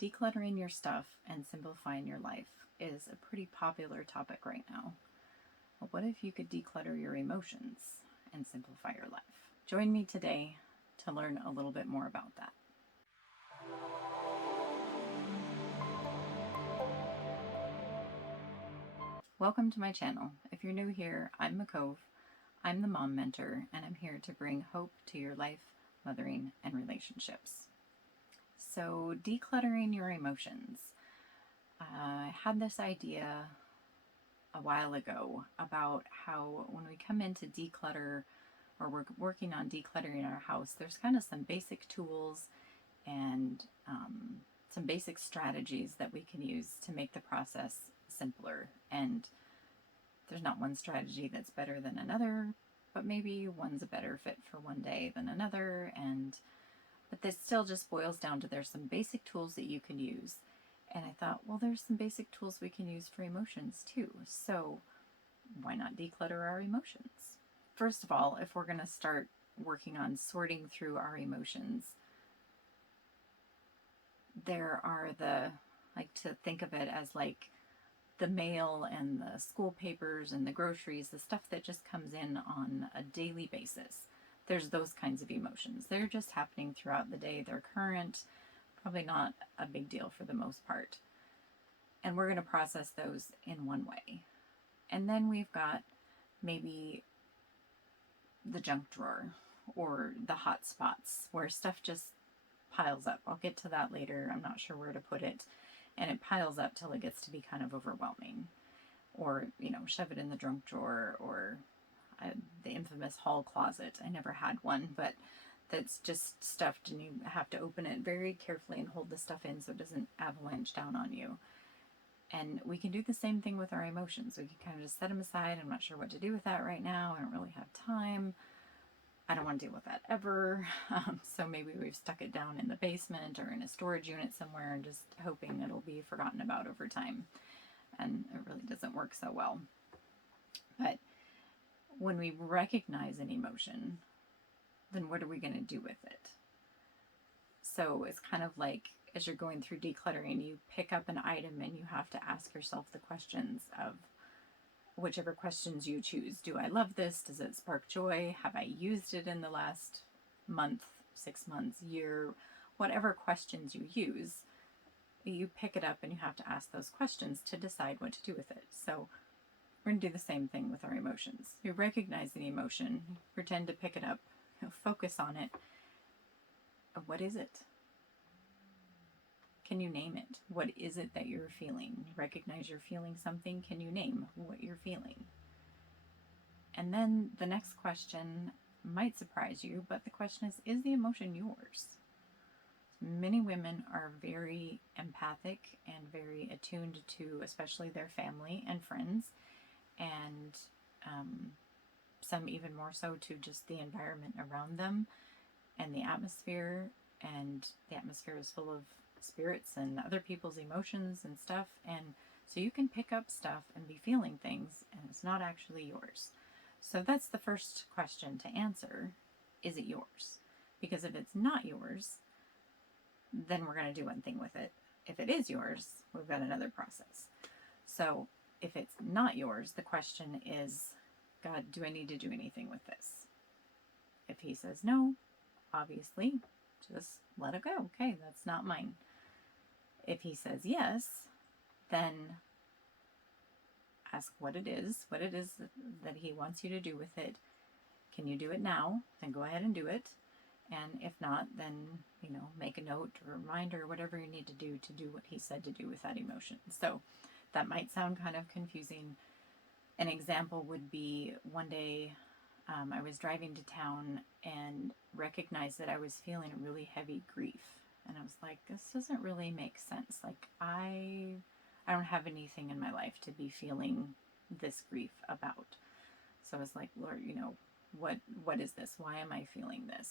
Decluttering your stuff and simplifying your life is a pretty popular topic right now. But what if you could declutter your emotions and simplify your life? Join me today to learn a little bit more about that. Welcome to my channel. If you're new here, I'm McCove. I'm the mom mentor, and I'm here to bring hope to your life, mothering, and relationships. So, decluttering your emotions. I had this idea a while ago about how when we come in to declutter or we're working on decluttering our house, there's kind of some basic tools and some basic strategies that we can use to make the process simpler. And there's not one strategy that's better than another, but maybe one's a better fit for one day than another. But this still just boils down to there's some basic tools that you can use. And I thought, well, there's some basic tools we can use for emotions too. So why not declutter our emotions? First of all, if we're going to start working on sorting through our emotions, there are I like to think of it as like the mail and the school papers and the groceries, the stuff that just comes in on a daily basis. There's those kinds of emotions. They're just happening throughout the day. They're current, probably not a big deal for the most part. And we're going to process those in one way. And then we've got maybe the junk drawer or the hot spots where stuff just piles up. I'll get to that later. I'm not sure where to put it. And it piles up till it gets to be kind of overwhelming. Or, shove it in the junk drawer or the infamous hall closet. I never had one, but that's just stuffed and you have to open it very carefully and hold the stuff in so it doesn't avalanche down on you. And we can do the same thing with our emotions. We can kind of just set them aside. I'm not sure what to do with that right now. I don't really have time. I don't want to deal with that ever. So maybe we've stuck it down in the basement or in a storage unit somewhere and just hoping it'll be forgotten about over time. And it really doesn't work so well. But when we recognize an emotion, then what are we going to do with it? So it's kind of like as you're going through decluttering, you pick up an item and you have to ask yourself the questions of whichever questions you choose. Do I love this? Does it spark joy? Have I used it in the last month, 6 months, year? Whatever questions you use, you pick it up and you have to ask those questions to decide what to do with it. So we're going to do the same thing with our emotions. You recognize the emotion, pretend to pick it up, focus on it. What is it? Can you name it? What is it that you're feeling? Recognize you're feeling something. Can you name what you're feeling? And then the next question might surprise you, but the question is the emotion yours? Many women are very empathic and very attuned to especially their family and friends, and some even more so to just the environment around them and the atmosphere. And the atmosphere is full of spirits and other people's emotions and stuff. And so you can pick up stuff and be feeling things and it's not actually yours. So that's the first question to answer. Is it yours? Because if it's not yours, then we're going to do one thing with it. If it is yours, we've got another process. So if it's not yours, the question is, God, do I need to do anything with this? If he says no, obviously, just let it go. Okay, that's not mine. If he says yes, then ask what it is that he wants you to do with it. Can you do it now? Then go ahead and do it. And if not, then, make a note or a reminder, whatever you need to do what he said to do with that emotion. So that might sound kind of confusing. An example would be one day I was driving to town and recognized that I was feeling a really heavy grief. And I was like, this doesn't really make sense. Like, I don't have anything in my life to be feeling this grief about. So I was like, Lord, what is this? Why am I feeling this?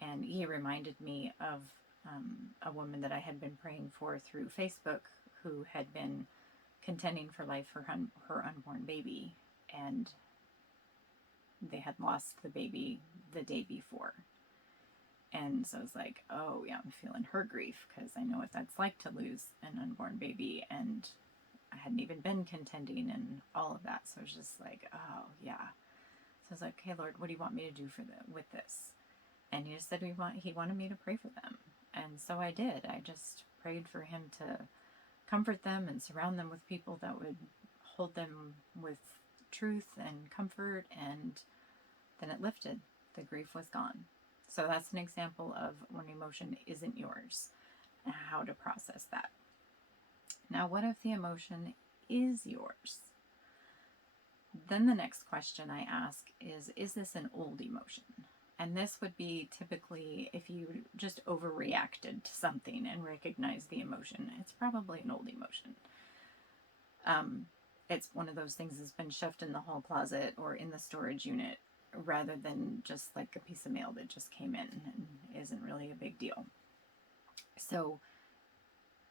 And he reminded me of a woman that I had been praying for through Facebook who had been contending for life for her unborn baby. And they had lost the baby the day before. And so it's like, oh yeah, I'm feeling her grief because I know what that's like to lose an unborn baby, and I hadn't even been contending and all of that. So it's just like, oh yeah. So I was like, okay, Lord, what do you want me to do with this? And he just said he wanted me to pray for them. And so I did. I just prayed for him to comfort them and surround them with people that would hold them with truth and comfort, and then it lifted. The grief was gone. So that's an example of when emotion isn't yours, and how to process that. Now, what if the emotion is yours? Then the next question I ask is this an old emotion? And this would be typically if you just overreacted to something and recognized the emotion. It's probably an old emotion. It's one of those things that's been shoved in the hall closet or in the storage unit, rather than just like a piece of mail that just came in and isn't really a big deal. So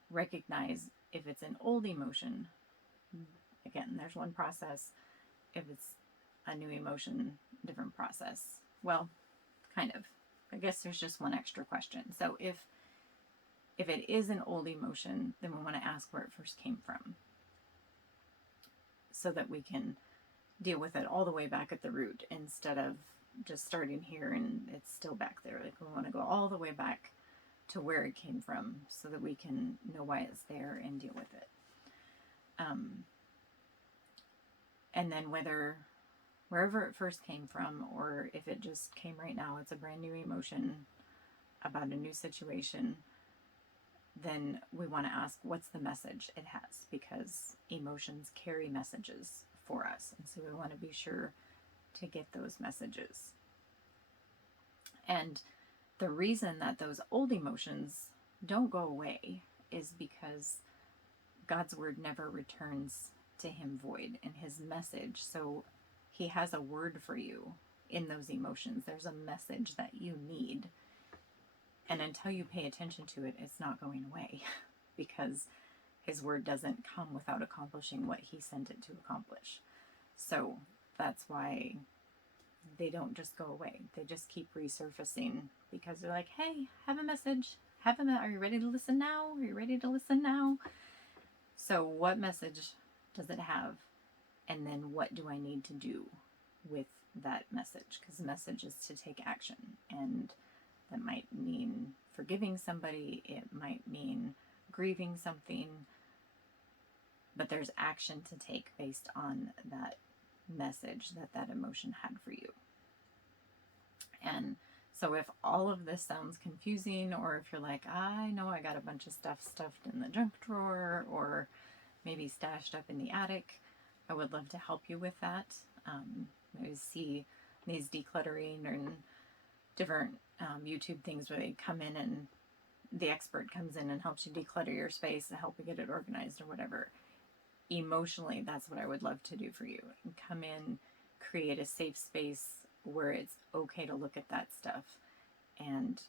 recognize if it's an old emotion. Again, there's one process. If it's a new emotion, different process. Well, kind of. I guess there's just one extra question. So if it is an old emotion, then we want to ask where it first came from, so that we can deal with it all the way back at the root, instead of just starting here and it's still back there. Like, we want to go all the way back to where it came from, so that we can know why it's there and deal with it. And then wherever it first came from, or if it just came right now, it's a brand new emotion about a new situation, then we want to ask, what's the message it has? Because emotions carry messages for us. And so we want to be sure to get those messages. And the reason that those old emotions don't go away is because God's word never returns to him void in his message. So he has a word for you in those emotions. There's a message that you need. And until you pay attention to it, it's not going away, because his word doesn't come without accomplishing what he sent it to accomplish. So that's why they don't just go away. They just keep resurfacing, because they're like, hey, have a message. Are you ready to listen now? Are you ready to listen now? So what message does it have? And then what do I need to do with that message? Because the message is to take action. And that might mean forgiving somebody. It might mean grieving something. But there's action to take based on that message that emotion had for you. And so if all of this sounds confusing, or if you're like, I know I got a bunch of stuff stuffed in the junk drawer, or maybe stashed up in the attic, I would love to help you with that. Maybe see these decluttering and different YouTube things where they come in and the expert comes in and helps you declutter your space to help you get it organized or whatever. Emotionally, that's what I would love to do for you. Come in, create a safe space where it's okay to look at that stuff and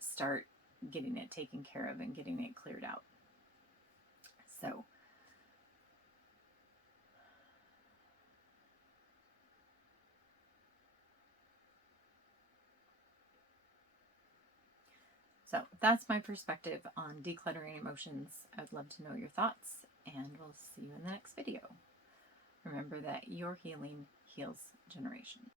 start getting it taken care of and getting it cleared out. So that's my perspective on decluttering emotions. I'd love to know your thoughts, and we'll see you in the next video. Remember that your healing heals generations.